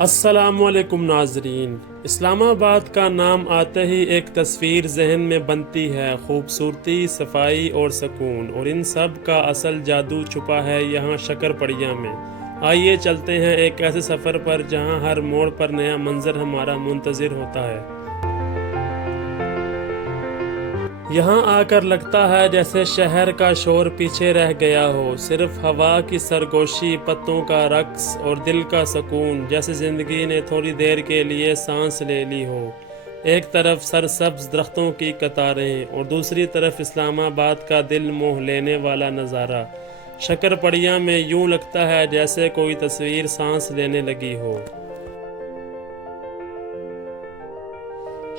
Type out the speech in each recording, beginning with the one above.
السلام علیکم ناظرین، اسلام آباد کا نام آتے ہی ایک تصویر ذہن میں بنتی ہے، خوبصورتی، صفائی اور سکون، اور ان سب کا اصل جادو چھپا ہے یہاں شکرپڑیاں میں۔ آئیے چلتے ہیں ایک ایسے سفر پر جہاں ہر موڑ پر نیا منظر ہمارا منتظر ہوتا ہے۔ یہاں آ کر لگتا ہے جیسے شہر کا شور پیچھے رہ گیا ہو، صرف ہوا کی سرگوشی، پتوں کا رقص اور دل کا سکون، جیسے زندگی نے تھوڑی دیر کے لیے سانس لے لی ہو۔ ایک طرف سرسبز درختوں کی قطاریں اور دوسری طرف اسلام آباد کا دل موہ لینے والا نظارہ۔ شکرپڑیاں میں یوں لگتا ہے جیسے کوئی تصویر سانس لینے لگی ہو۔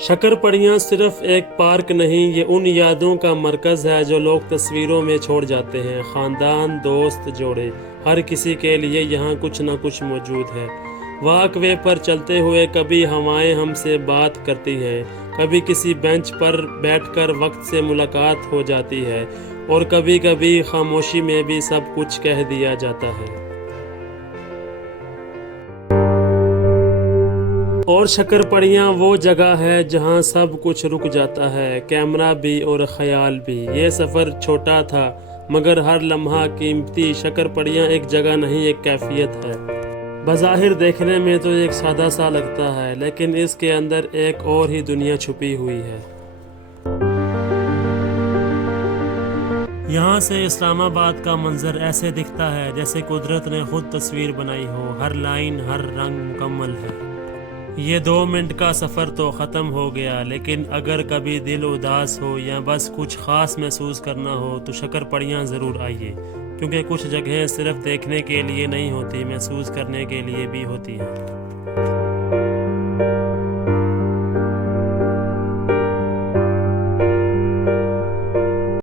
شکرپڑیاں صرف ایک پارک نہیں، یہ ان یادوں کا مرکز ہے جو لوگ تصویروں میں چھوڑ جاتے ہیں۔ خاندان، دوست، جوڑے، ہر کسی کے لیے یہاں کچھ نہ کچھ موجود ہے۔ واک وے پر چلتے ہوئے کبھی ہوائیں ہم سے بات کرتی ہیں، کبھی کسی بینچ پر بیٹھ کر وقت سے ملاقات ہو جاتی ہے، اور کبھی کبھی خاموشی میں بھی سب کچھ کہہ دیا جاتا ہے۔ اور شکرپڑیاں وہ جگہ ہے جہاں سب کچھ رک جاتا ہے، کیمرہ بھی اور خیال بھی۔ یہ سفر چھوٹا تھا مگر ہر لمحہ قیمتی۔ شکرپڑیاں ایک جگہ نہیں، ایک کیفیت ہے۔ بظاہر دیکھنے میں تو ایک سادہ سا لگتا ہے، لیکن اس کے اندر ایک اور ہی دنیا چھپی ہوئی ہے۔ یہاں سے اسلام آباد کا منظر ایسے دکھتا ہے جیسے قدرت نے خود تصویر بنائی ہو، ہر لائن، ہر رنگ مکمل ہے۔ یہ 2 منٹ کا سفر تو ختم ہو گیا، لیکن اگر کبھی دل اداس ہو یا بس کچھ خاص محسوس کرنا ہو تو شکرپڑیاں ضرور آئیے، کیونکہ کچھ جگہیں صرف دیکھنے کے لیے نہیں ہوتی، محسوس کرنے کے لیے بھی ہوتی ہیں۔